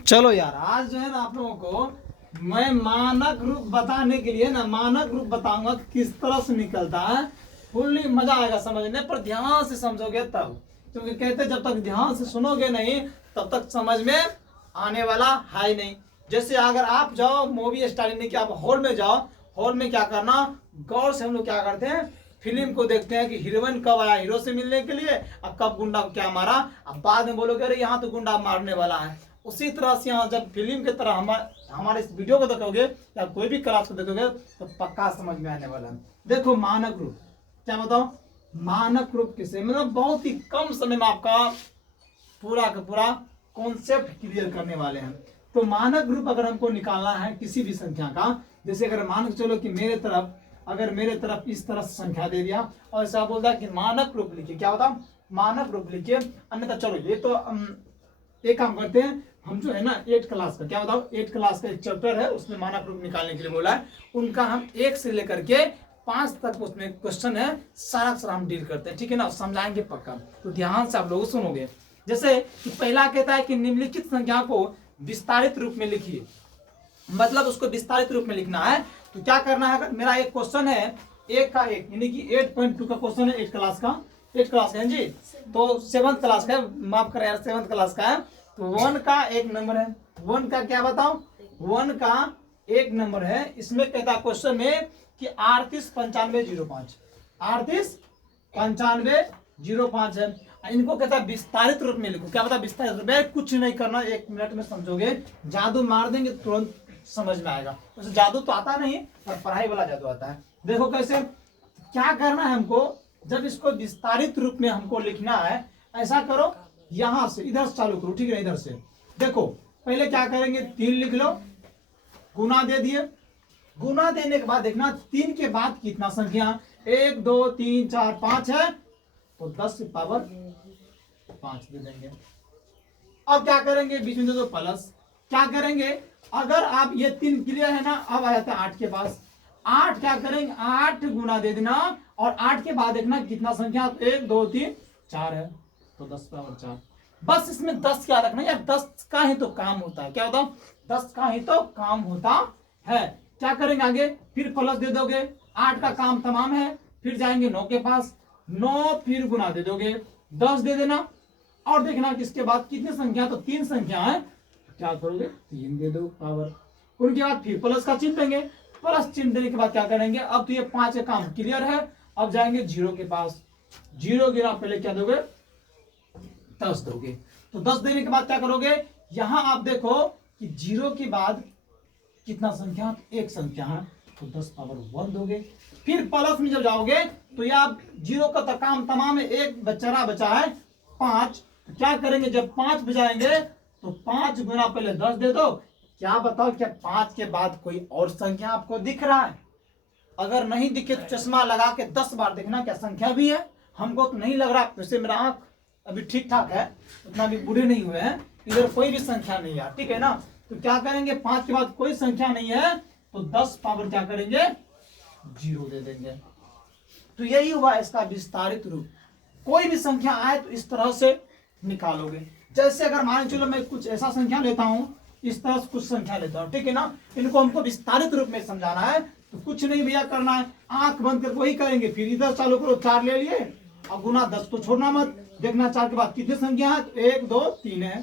चलो यार, आज जो है ना आप लोगों को मैं मानक रूप बताने के लिए ना मानक रूप बताऊंगा किस तरह से निकलता है। फुल्ली मजा आएगा समझने पर, ध्यान से समझोगे तब। क्योंकि कहते जब तक ध्यान से सुनोगे नहीं तब तक समझ में आने वाला है ही नहीं। जैसे अगर आप जाओ मूवी स्टार नहीं कि आप हॉल में जाओ, हॉल में क्या करना, गौर से हम लोग क्या करते हैं, फिल्म को देखते हैं कि हीरोइन कब आया हीरो से मिलने के लिए और कब गुंडा को क्या मारा। अब बाद में बोलोगे अरे यहाँ तो गुंडा मारने वाला है। उसी तरह से यहाँ जब फिल्म की तरह हमारे इस वीडियो को देखोगे या कोई भी क्लास को देखोगे तो पक्का समझ में आने वाला है। देखो मानक रूप क्या बताओ, मानक रूप किसे मतलब बहुत ही कम समय में आपका पूरा का पूरा कॉन्सेप्ट क्लियर करने वाले हैं। तो मानक रूप अगर हमको निकालना है किसी भी संख्या का, जैसे अगर मान के चलो कि मेरे तरफ इस तरह से संख्या दे दिया और ऐसा बोलता है कि मानक रूप लिखिए, क्या बताओ मानक रूप लिखिए। अन्यथा चलो ये तो एक काम करते हैं, हम जो है ना 8 क्लास का, क्या बताओ 8 क्लास का एक चैप्टर है उसमें मानक रूप निकालने के लिए बोला है, उनका हम 1 से लेकर के 5 तक उसमें क्वेश्चन है, सारा हम डील करते हैं, ठीक है ना, समझाएंगे पक्का। तो ध्यान से आप लोग सुनोगे। जैसे कि पहला कहता है कि निम्नलिखित संख्या को विस्तारित रूप में लिखिए, मतलब उसको विस्तारित रूप में लिखना है। तो क्या करना है, अगर मेरा एक क्वेश्चन है एक का एक यानी कि 8.2 का क्वेश्चन है 8 क्लास का, 8 क्लास है जी, तो 7th क्लास का है, माफ करें यार 7th क्लास का है। तो 1 का एक नंबर है, 1 का क्या बताओ 1 का एक नंबर है। इसमें कहता क्वेश्चन में कि 389505 389505 है। इनको कहता है विस्तारित रूप में लिखो, क्या बता विस्तारित रूप में, कुछ नहीं करना, 1 मिनट में समझोगे, जादू मार देंगे तुरंत समझ में आएगा। वैसे जादू तो आता नहीं पर पढ़ाई वाला जादू आता है। देखो कैसे, क्या करना है हमको, जब इसको विस्तारित रूप में हमको लिखना है, ऐसा करो यहां से इधर से चालू करो, ठीक है, इधर से देखो। पहले क्या करेंगे 3 लिख लो, गुना दे दिए, गुना देने के बाद देखना 3 के बाद कितना संख्या 1 2 3 4 5 है, तो 10 की पावर 5 दे देंगे। अब क्या करेंगे, बीच में दे दो प्लस। क्या करेंगे, अगर आप ये 3 क्लियर है ना, अब आ जाता है 8 के पास। 8 क्या करेंगे, 8 गुना दे देना और 8 के बाद देखना कितना संख्या 1 2 3 4 है, तो 10 पावर 4। बस इसमें 10 क्या रखना यार, 10 का ही तो काम होता है, क्या होता है 10 का ही तो काम होता है। क्या करेंगे आगे, फिर प्लस दे दोगे, 8 का काम तमाम है, फिर जाएंगे 9 के पास, 9 फिर गुना दे दोगे, 10 दे देना और देखना कि इसके बाद कितनी संख्या, तो 3 संख्या है, क्या करोगे 3 दे दो पावर। उनके बाद फिर प्लस का चिन्ह देंगे, प्लस चिन्ह देने के बाद क्या करेंगे, अब तो ये 5 का काम क्लियर है। अब जाएंगे 0 के पास, 0 गिना पहले क्या दोगे 10 दोगे। तो 10 देने के बाद क्या करोगे, यहां आप देखो कि 0 के बाद कितना संख्या, एक संख्या है, तो 10 पावर 1 दोगे। फिर प्लस में जब जाओगे तो ये आप 0 का तो काम तमाम है, एक बचा है 5। तो क्या करेंगे, जब 5 बजाएंगे तो 5 गुना पहले 10 दे दो। क्या बताओ क्या 5 के बाद कोई और संख्या आपको दिख रहा है? अगर नहीं दिखे तो चश्मा लगा के 10 बार देखना क्या संख्या भी है। हमको तो नहीं लग रहा, वैसे मेरा आंख अभी ठीक ठाक है, उतना भी बूढ़े नहीं हुए हैं, इधर कोई भी संख्या नहीं है, ठीक है ना। तो क्या करेंगे, 5 के बाद कोई संख्या नहीं है तो 10 पावर क्या करेंगे 0 दे देंगे। तो यही हुआ इसका विस्तारित रूप। कोई भी संख्या आए तो इस तरह से निकालोगे। जैसे अगर मान चलो मैं कुछ ऐसा संख्या लेता हूं, इस तरह से कुछ संख्या लेता हूं, ठीक है ना, इनको हमको विस्तारित रूप में समझाना है। तो कुछ नहीं भैया करना है, आंख बंद कर वही करेंगे, फिर इधर चालू करो, 4 ले लिए और गुना 10 को छोड़ना मत, देखना 4 के बाद कितनी संख्या है, तो 1 2 3 है,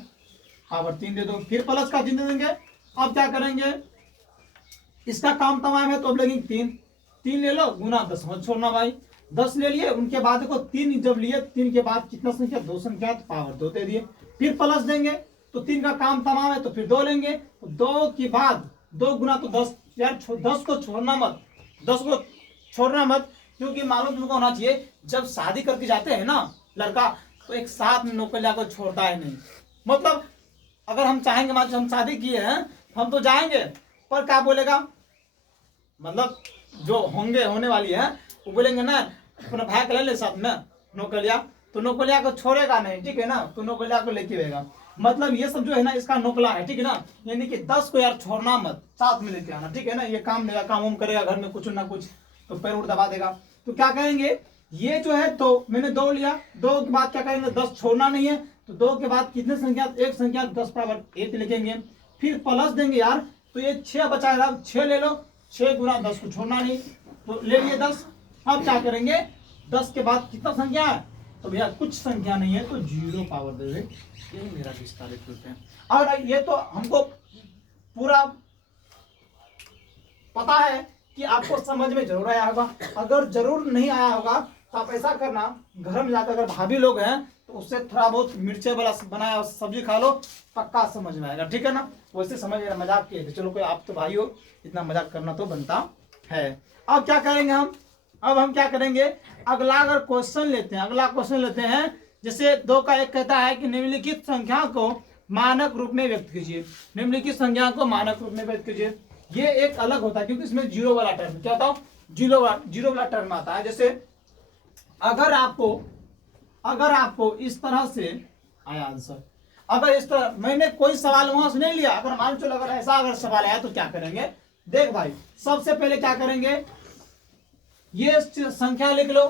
पावर 3 दे दो, फिर प्लस का चिन्ह देंगे। अब क्या करेंगे, इसका काम तमाम है तो अब लगेंगे 3 ले लो, गुना 10 मत छोड़ना भाई, 10 ले लिए, उनके बाद देखो 3 जब लिए 3 के बाद कितना संख्या 2 संख्या, तो पावर 2 दे दिए, फिर प्लस देंगे तो 3 का काम तमाम है तो फिर 2 लेंगे, तो 2 के बाद 2 गुना तो 10 यार, 10 को छोड़ना मत, 10 को छोड़ना मत, क्योंकि मालूम तुमको होना चाहिए जब शादी करके जाते हैं ना लड़का, तो एक साथ में नौकरिया को छोड़ता है नहीं। मतलब अगर हम चाहेंगे, मान हम शादी किए हैं हम तो जाएंगे, पर क्या बोलेगा, मतलब जो होने वाली है वो बोलेंगे ना अपना भाई को ले ले साथ में नौकरिया, तो नौकरिया को छोड़ेगा नहीं, ठीक है ना, तो नौकरिया को लेके रहेगा। मतलब ये सब जो है ना इसका नौकला है, ठीक है ना, यानी कि 10 को यार छोड़ना मत, साथ में लेके आना, ठीक है ना। ये काम देगा, काम करेगा घर में कुछ ना कुछ, तो पैर उठ दबा देगा। तो क्या करेंगे, ये जो है तो मैंने 2 लिया, 2 के बाद क्या करेंगे, 10 छोड़ना नहीं है, तो 2 के बाद कितने संख्या, एक संख्या 10 पावर 8 लिखेंगे, फिर प्लस देंगे यार, तो ये 6 बचाएगा, 6 ले लो, 6 गुना 10 को छोड़ना नहीं, तो ले लिए 10। अब क्या करेंगे, 10 के बाद कितना संख्या है, तो भैया कुछ संख्या नहीं है तो 0 पावर दे दे। यही मेरा विस्तारित रूप है। और ये तो हमको पूरा पता है कि आपको समझ में जरूर आया होगा। अगर जरूर नहीं आया होगा तो आप ऐसा करना, घर में जाकर अगर भाभी लोग हैं तो उससे थोड़ा बहुत मिर्चे वाला बनाया सब्जी खा लो, पक्का समझ में आएगा, ठीक है ना। वैसे समझ में मजाक किए थे, चलो कोई आप तो भाई हो, इतना मजाक करना तो बनता है। अब क्या करेंगे हम, अब हम क्या करेंगे, अगला अगर क्वेश्चन लेते हैं, अगला क्वेश्चन लेते हैं, जैसे 2 का 1 कहता है कि निम्नलिखित संख्या को मानक रूप में व्यक्त कीजिए। निम्नलिखित संख्या को मानक रूप में व्यक्त कीजिए। ये एक अलग होता है क्योंकि इसमें 0 वाला टर्म, क्या होता है, 0 वाला टर्म आता है। जैसे अगर आपको इस तरह से आया आंसर, अगर इस तरह मैंने कोई सवाल वहां से नहीं लिया, अगर मान चलो अगर ऐसा अगर सवाल आया तो क्या करेंगे, देख भाई सबसे पहले क्या करेंगे, ये संख्या लिख लो,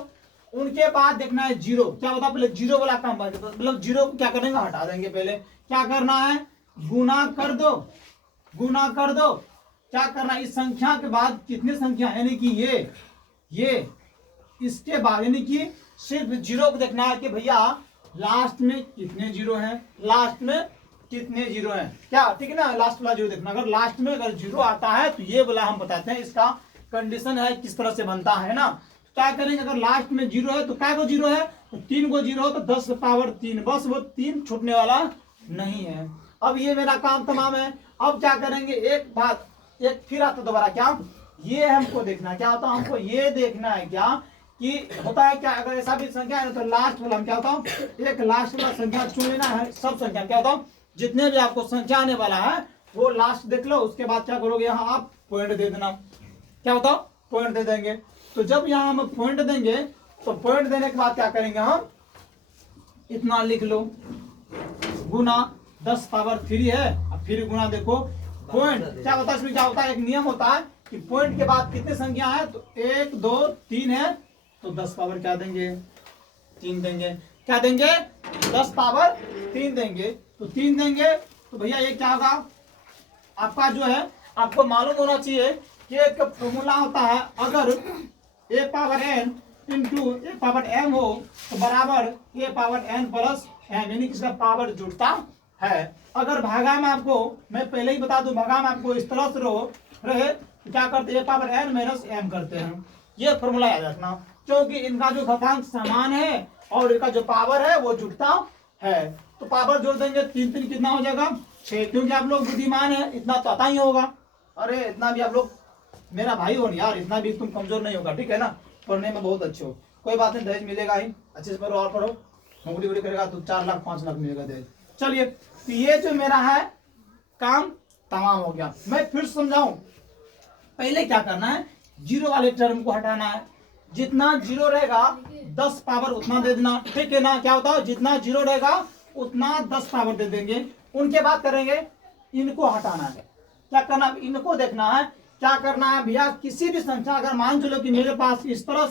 उनके बाद देखना है 0, क्या होता है, पहले 0 वाला काम, मतलब 0 को क्या करेंगे, हटा देंगे। पहले क्या करना है, गुना कर दो, गुना कर दो, क्या करना है, इस संख्या के बाद कितनी संख्या, यानी कि ये इसके बाद, यानी कि सिर्फ 0 को देखना है कि भैया लास्ट में कितने 0 हैं, लास्ट में कितने 0 हैं, क्या, ठीक है ना, लास्ट वाला 0 देखना। अगर लास्ट में अगर 0 आता है तो ये वाला हम बताते हैं इसका कंडीशन है किस तरह से बनता है ना। क्या करेंगे, अगर लास्ट में 0 है तो क्या को 0 है, तो 3 को 0 हो तो 10 पावर 3, बस वो 3 छूटने वाला नहीं है। अब ये मेरा काम तमाम है। अब क्या करेंगे, एक बात, एक फिर आता दोबारा, क्या ये हमको देखना है, क्या होता है, हमको ये देखना है क्या कि होता है क्या, अगर ऐसा भी संख्या है तो लास्ट वाला हम क्या होता है, एक लास्ट वाला संख्या चुन लेना है। सब संख्या क्या होता है, जितने भी आपको संख्या आने वाला है वो लास्ट देख लो, उसके बाद क्या करोगे, यहाँ आप पॉइंट दे देना, क्या होता है, पॉइंट दे देंगे। तो जब यहाँ हम पॉइंट देंगे तो पॉइंट देने के बाद क्या करेंगे, हम इतना लिख लो, गुना 10 पावर 3 है, अब फिर गुना देखो पॉइंट, क्या होता है इसमें, क्या होता है, एक नियम होता है कि पॉइंट के बाद कितने संख्या है, तो 1 2 3 है, तो 10 पावर क्या देंगे, 3 देंगे, क्या देंगे, 10 पावर 3 देंगे, तो 3 देंगे। तो भैया ये क्या होगा, आपका जो है, आपको मालूम होना चाहिए कि एक फॉर्मूला होता है, अगर a power n into A power m हो तो बराबर a power n plus m, यानी किसका पावर जुड़ता है। अगर भागा में आपको, मैं पहले ही बता दूं, भागा में आपको इस तरह से रहे तो क्या करते हैं, a power n minus m करते हैं। ये फॉर्मूला याद रखना, क्योंकि इनका जो घातांक समान है और इनका जो पावर है वो जुड़ता है। तो पावर जोड़ देंगे, 3 3 कितना हो जाएगा, 6, क्योंकि आप लोग बुद्धिमान है, इतना तो आता ही होगा। अरे इतना भी आप लोग मेरा भाई हो यार, इतना भी तुम कमजोर नहीं होगा, ठीक है ना, पढ़ने में बहुत अच्छे हो, कोई बात नहीं, दहेज मिलेगा ही, अच्छे से पढ़ो और पढ़ो, नौकरी वोकरी करेगा तो 4 लाख 5 लाख मिलेगा दहेज। चलिए, तो ये जो मेरा है काम तमाम हो गया। मैं फिर समझाऊं, पहले क्या करना है, 0 वाले टर्म को हटाना है, जितना 0 रहेगा 10 पावर उतना दे देना, ठीक है ना। क्या होता है, जितना 0 रहेगा उतना 10 पावर दे देंगे। उनके बाद करेंगे, इनको हटाना है, क्या करना, इनको देखना है, क्या करना है भैया, किसी भी संख्या अगर मान चलो कि मेरे पास इस तरह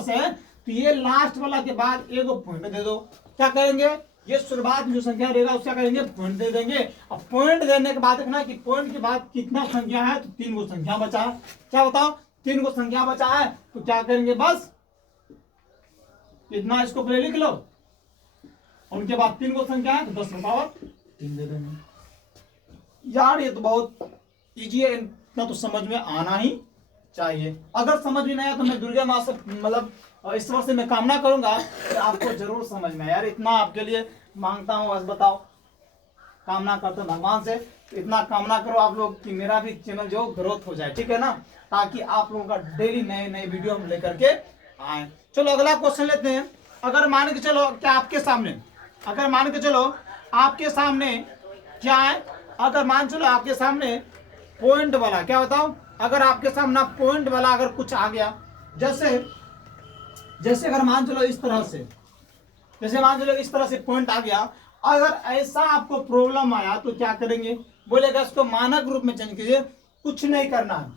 से तो ये लास्ट वाला के बाद एक पॉइंट दे दो। क्या करेंगे, ये शुरुआत में जो संख्या रहेगा उसका करेंगे पॉइंट दे देंगे। अब पॉइंट देने के बाद देखना कि पॉइंट के बाद कितना संख्या है, तो 3 को संख्या बचा है, क्या बताओ, 3 को संख्या बचा है, तो क्या करेंगे, बस इतना इसको पहले लिख लो, उनके बाद 3 को संख्या है तो 10 पावर 3 दे देंगे। यार ये तो बहुत इजी है, इतना तो समझ में आना ही चाहिए। अगर समझ में नहीं आया तो मैं दुर्गा माँ से, मतलब ईश्वर से मैं कामना करूंगा कि आपको जरूर समझ में आए। यार इतना आपके लिए मांगता हूँ, बस बताओ, कामना करते हैं भगवान से, इतना कामना करो आप लोग कि मेरा भी चैनल जो ग्रोथ हो जाए, ठीक है ना, ताकि आप लोगों का डेली नए नए वीडियो हम लेकर के आए। चलो अगला क्वेश्चन लेते हैं। अगर मान के चलो क्या आपके सामने, अगर मान के चलो आपके सामने क्या है, अगर मान चलो आपके सामने पॉइंट वाला, क्या बताओ, अगर आपके सामने पॉइंट वाला अगर कुछ आ गया, जैसे अगर मान चलो इस तरह से, जैसे मान चलो इस तरह से पॉइंट आ गया, अगर ऐसा आपको प्रॉब्लम आया तो क्या करेंगे, बोलेगा इसको मानक रूप में चेंज कीजिए, कुछ नहीं करना है।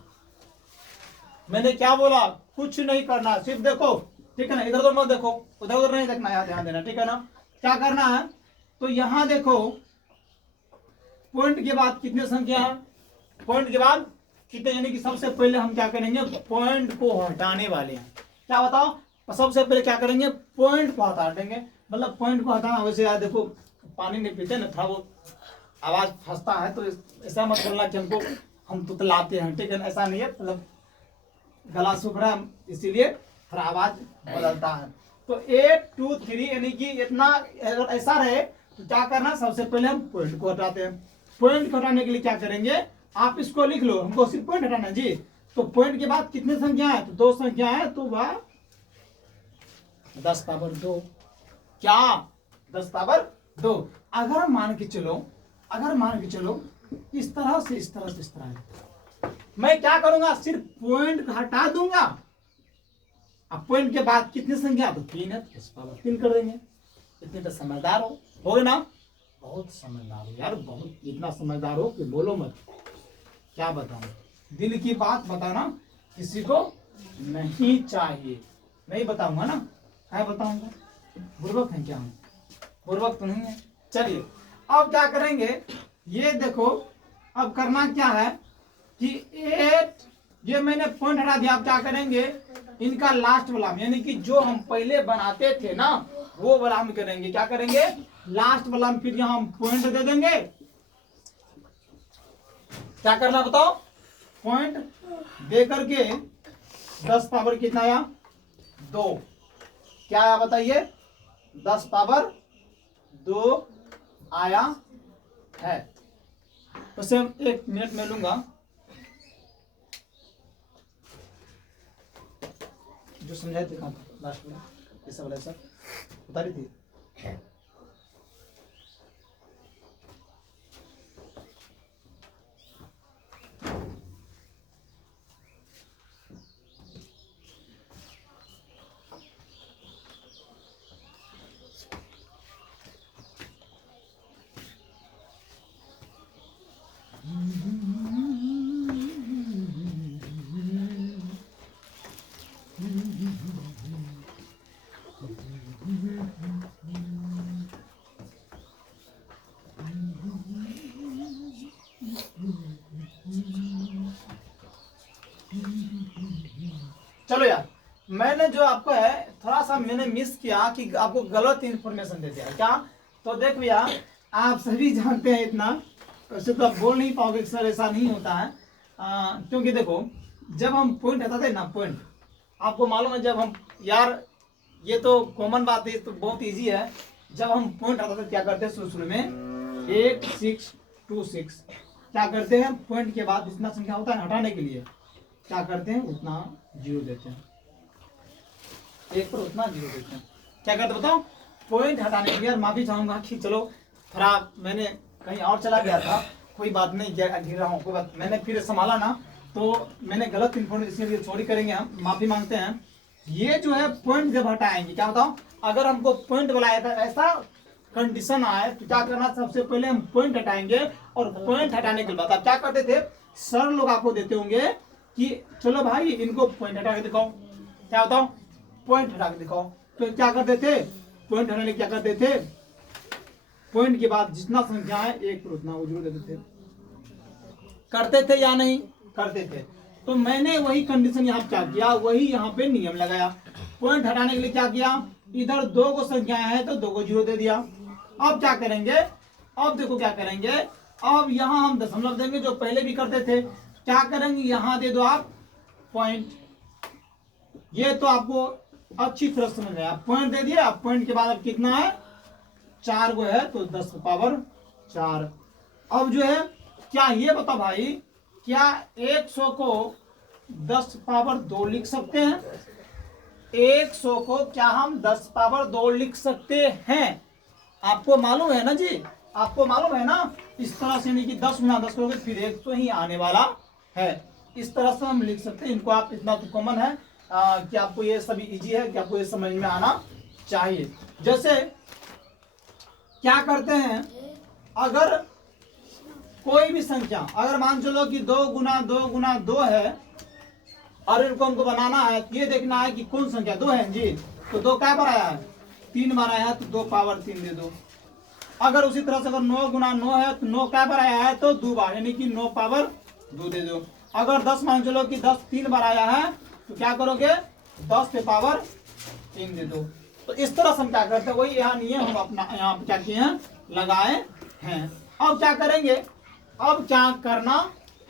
मैंने क्या बोला, कुछ नहीं करना है, सिर्फ देखो, ठीक है ना, इधर उधर मत देखो, उधर उधर नहीं देखना, यहाँ ध्यान देना, ठीक है ना। क्या करना है, तो यहाँ देखो पॉइंट के बाद कितने संख्या है, पॉइंट के बाद कितने, यानी कि सबसे पहले हम क्या करेंगे, पॉइंट को हटाने वाले हैं। क्या बताओ, सबसे पहले क्या करेंगे, पॉइंट को हटा देंगे। मतलब पॉइंट को हटाना, वैसे यार देखो पानी नहीं पीते ना, थोड़ा वो आवाज फंसता है, तो ऐसा मत बोलना कि हमको हम तुतलाते हैं, ठीक है ना, ऐसा नहीं है, मतलब गला सूख रहा है इसीलिए थोड़ा आवाज बदलता है। तो 8 2 3 यानी कि इतना, अगर ऐसा रहे तो क्या करना, सबसे पहले हम पॉइंट को हटाते हैं। पॉइंट को हटाने के लिए क्या करेंगे, आप इसको लिख लो, हमको सिर्फ पॉइंट हटाना है जी। तो पॉइंट के बाद कितने संख्या है, तो 2 संख्या है, तो वह 10 पावर 2, क्या 10 पावर 2। अगर मान के चलो इस तरह से इस तरह से इस तरह है, मैं क्या करूंगा, सिर्फ पॉइंट हटा दूंगा। अब पॉइंट के बाद कितनी संख्या, तो 3 है, 10 पावर 3 कर देंगे। इतने तो समझदार हो ना, बहुत समझदार हो यार, बहुत, इतना समझदार हो कि बोलो मत। क्या बताऊं, दिल की बात बताना किसी को नहीं चाहिए, नहीं बताऊंगा ना, क्या बताऊंगा, बुर्बक है क्या, बुर्बक तो नहीं है। चलिए अब क्या करेंगे, ये देखो अब करना क्या है कि 8, ये मैंने पॉइंट हटा दिया। अब क्या करेंगे, इनका लास्ट वाला यानी कि जो हम पहले बनाते थे ना, वो वाला हम करेंगे। क्या करेंगे, लास्ट वाला में फिर यहाँ हम पॉइंट दे देंगे। क्या करना बताओ, पॉइंट दे करके 10 पावर कितना आया, 2, क्या आया बताइए, 10 पावर 2 आया है। उसे हम 1 मिनट में लूंगा, जो समझाए थे लास्ट में, ऐसा वाला ऐसा बता रही थी। चलो यार, मैंने जो आपको है थोड़ा सा मैंने मिस किया कि आपको गलत इंफॉर्मेशन दे दिया क्या। तो देख भैया, आप सभी जानते हैं इतना, वैसे तो आप बोल नहीं पाओगे सर ऐसा नहीं होता है, क्योंकि देखो जब हम पॉइंट हटाते हैं ना, पॉइंट आपको मालूम है, जब हम यार ये तो कॉमन बात है, तो बहुत इजी है। जब हम पॉइंट हटाते हैं क्या करते हैं, शुरू में 8 6 2 6 क्या करते हैं, पॉइंट के बाद जितना संख्या होता है हटाने के लिए क्या करते हैं, उतना 0 देते हैं, 1 पर उतना 0 देते हैं। क्या करते बताओ, पॉइंट हटाने के लिए। यार माफी चाहूंगा कि चलो थोड़ा मैंने कहीं और चला गया था, कोई बात नहीं, गिर रहा हूँ, कोई बात, मैंने फिर संभाला ना, तो मैंने गलत इन्फॉर्मेशन लिए सॉरी करेंगे, हम माफी मांगते हैं। ये जो है पॉइंट जब हटाएंगे, क्या बताओ, अगर हमको पॉइंट बुलाया था, ऐसा कंडीशन आए तो क्या करना, सबसे पहले हम पॉइंट हटाएंगे। और पॉइंट हटाने के बाद आप क्या करते थे, सर लोग आपको देते होंगे कि चलो भाई इनको पॉइंट हटा के दिखाओ, क्या बताओ, पॉइंट हटा के दिखाओ। तो क्या करते थे, पॉइंट हटाने क्या करते थे, पॉइंट के बाद जितना संख्या है 1 पर उतना वो 0 देते थे। करते थे या नहीं करते थे। तो मैंने वही कंडीशन यहाँ क्या किया, वही यहाँ पे नियम लगाया। पॉइंट हटाने के लिए क्या किया, इधर 2 को संख्या है तो 2 को 0 दे दिया। अब क्या करेंगे, अब देखो क्या करेंगे, अब यहाँ हम दशमलव देंगे, जो पहले भी करते थे। क्या करेंगे, यहाँ दे दो आप पॉइंट, ये तो आपको अच्छी तरह समझ में आया। पॉइंट दे दिया, पॉइंट के बाद अब कितना है, 4 को है तो 10 पावर 4। अब जो है क्या, ये बताओ भाई, क्या 100 को 10 पावर 2 लिख सकते हैं, 100 को क्या हम 10 पावर 2 लिख सकते हैं, आपको मालूम है ना जी, आपको मालूम है ना। इस तरह से नहीं कि 10 गुना 10 करोगे फिर 100 ही आने वाला है, इस तरह से हम लिख सकते हैं। इनको आप, इतना तो कॉमन है कि आपको ये सभी इजी है, कि आपको ये समझ में आना चाहिए। जैसे क्या करते हैं, अगर कोई भी संख्या, अगर मान चलो कि 2 गुना 2 गुना 2 है और इनको हमको बनाना है, ये देखना है कि कौन संख्या 2 है जी। तो 2 क्या बार आया है, 3 बार आया है, तो 2 पावर 3 दे दो। अगर उसी तरह से अगर 9 गुना 9 है तो 9 क्या बार आया है तो 2 बार, यानी कि 9 पावर 2 दे दो। अगर 10 मान चलो कि 10 3 बार आया है तो क्या करोगे 10 पे पावर 3 दे दो। तो इस तरह से हम क्या करते हैं, वही यहाँ नियम हम अपना यहाँ पे क्या किए हैं लगाए हैं। अब क्या करेंगे, अब क्या करना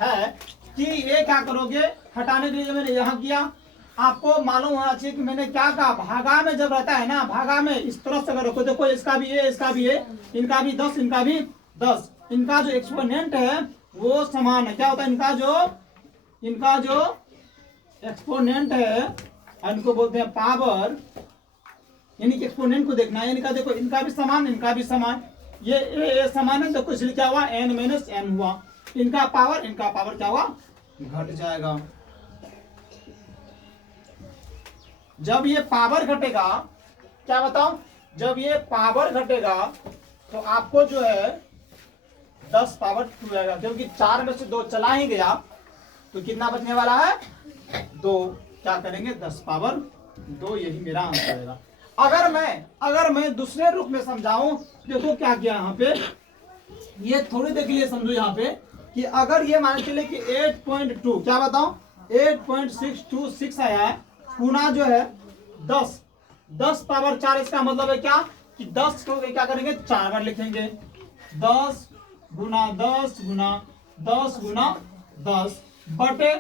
है कि ये क्या करोगे हटाने के लिए मैंने यहाँ किया, आपको मालूम होना चाहिए कि मैंने क्या कहा, भागा में जब रहता है ना, भागा में इस तरह से अगर रखो, देखो इसका भी है इसका भी है, इनका भी 10 इनका भी 10, इनका जो एक्सपोनेंट है वो समान है। क्या होता है इनका जो एक्सपोनेंट है इनको बोलते हैं पावर, यानी कि एक्सपोनेंट को देखना है, इनका देखो इनका भी समान इनका भी समान, ये समान है, देखो इसलिए क्या हुआ n माइनस n हुआ, इनका पावर क्या हुआ घट जाएगा। जब ये पावर घटेगा, क्या बताओ, जब ये पावर घटेगा तो आपको जो है 10 पावर 2 आएगा, क्योंकि 4 में से 2 चला ही गया तो कितना बचने वाला है 2, क्या करेंगे 10 पावर 2, यही मेरा आंसर आएगा। अगर मैं दूसरे रूप में समझाऊं, देखो क्या किया यहाँ पे, ये थोड़ी देर के लिए समझो यहाँ पे कि अगर ये मान चले कि 8.2 क्या बताओ 8.626 आया है, गुना जो है 10 पावर 4, इसका मतलब है क्या कि 10 को क्या करेंगे 4 बार लिखेंगे, 10 गुना 10 गुना 10 गुना 10 बटे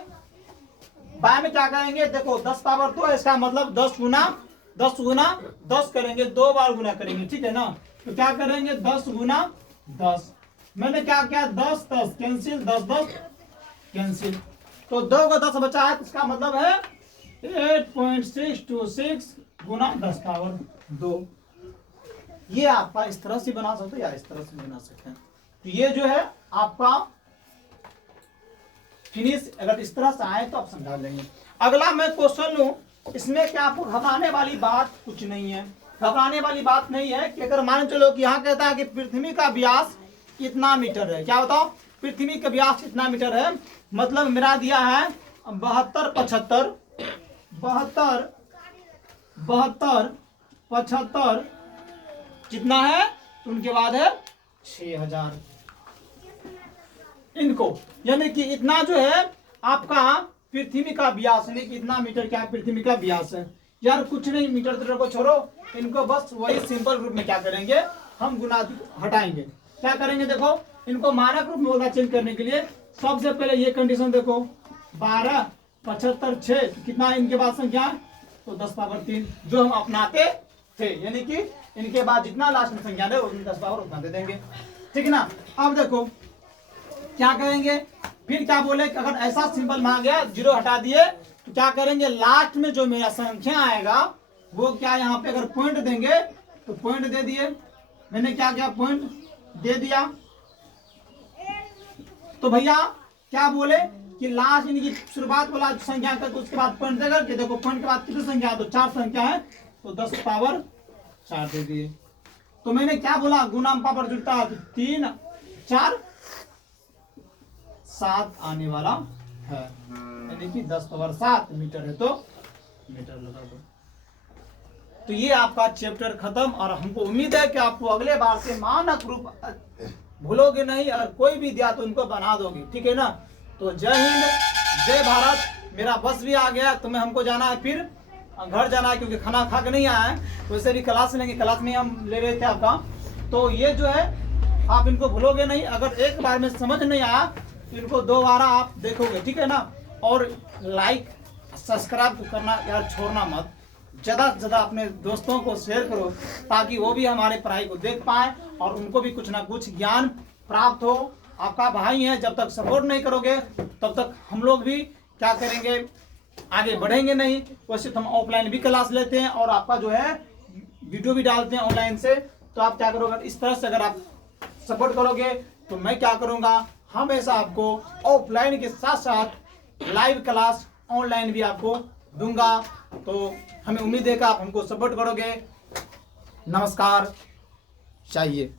बाय में क्या करेंगे, देखो 10 पावर 2 इसका मतलब 10 गुना 10 करेंगे, 2 बार गुना करेंगे, ठीक है ना। तो क्या करेंगे 10 गुना 10, मैंने क्या किया 10 कैंसिल, 10 कैंसिल, तो 2 को 10 बचा है, तो इसका मतलब है 8.626 गुना 10 पावर 2। ये आपका इस तरह से बना सकते हैं या इस तरह से बना सकते हैं। तो ये जो है आपका फिनिश, अगर इस तरह से आए तो आप समझा लेंगे। अगला मैं क्वेश्चन लूं, इसमें क्या आपको घबराने वाली बात कुछ नहीं है, घबराने वाली बात नहीं है कि अगर मान चलो कि यहाँ कहता है कि पृथ्वी का व्यास इतना मीटर है, क्या बताओ पृथ्वी का व्यास इतना मीटर है, मतलब मेरा दिया है 72 75 कितना है, उनके बाद है 6000 इनको, यानी कि इतना जो है आपका पृथ्वी का व्यास, यानी कि इतना मीटर क्या पृथ्वी का व्यास है। यार कुछ नहीं, मीटर मीटर को छोड़ो, इनको बस वही सिंपल रूप में क्या करेंगे हम गुना हटाएंगे, क्या करेंगे देखो इनको मानक रूप में होगा चेंज करने के लिए। सबसे पहले ये कंडीशन देखो 12 75 6 कितना इनके बाद संख्या है तो 10 पावर 3 जो हम अपनाते थे, यानी कि इनके बाद जितना लास्ट में संख्या है 10 पावर उतना दे देंगे, ठीक है ना। अब देखो क्या करेंगे, फिर क्या बोले कि अगर ऐसा सिंबल मांग गया 0 हटा दिए तो क्या करेंगे लास्ट में जो मेरा संख्या आएगा वो क्या, यहाँ पे अगर पॉइंट देंगे तो पॉइंट दे दिए, मैंने क्या किया पॉइंट दे दिया। तो भैया क्या बोले कि लास्ट यानी कि शुरुआत वाला संख्या का तो उसके बाद पॉइंट देकर के देखो पॉइंट के बाद कितनी संख्या है तो 4 संख्या है तो 10 पावर 4 दे दिए। तो मैंने क्या बोला गुना पावर जुड़ता है तो 3 4 7 आने वाला है, यानी कि 10 पावर 7 मीटर है तो मीटर लगा दो। तो ये आपका चैप्टर खत्म, और हमको उम्मीद है कि आपको अगले बार से मानक रूप भूलोगे नहीं, और कोई भी दिया तो उनको बना दोगे, ठीक है ना। तो जय हिंद जय भारत, मेरा बस भी आ गया, तुम्हें हमको जाना है, फिर घर जाना है क्योंकि खाना खा के नहीं आया है, वैसे भी क्लास लेंगे, क्लास में हम ले रहे थे आपका। तो ये जो है आप इनको भूलोगे नहीं, अगर एक बार में समझ नहीं आया तो इनको 2 बार आप देखोगे, ठीक है ना। और लाइक सब्सक्राइब करना यार छोड़ना मत, ज़्यादा से ज़्यादा अपने दोस्तों को शेयर करो ताकि वो भी हमारे पढ़ाई को देख पाए और उनको भी कुछ ना कुछ ज्ञान प्राप्त हो। आपका भाई है, जब तक सपोर्ट नहीं करोगे तब तक हम लोग भी क्या करेंगे आगे बढ़ेंगे नहीं। वैसे तो हम ऑफलाइन भी क्लास लेते हैं और आपका जो है वीडियो भी डालते हैं ऑनलाइन से, तो आप क्या करोगे इस तरह से अगर आप सपोर्ट करोगे तो मैं क्या करूँगा हमेशा आपको ऑफलाइन के साथ साथ लाइव क्लास ऑनलाइन भी आपको दूंगा। तो हमें उम्मीद है कि आप हमको सपोर्ट करोगे। नमस्कार चाहिए।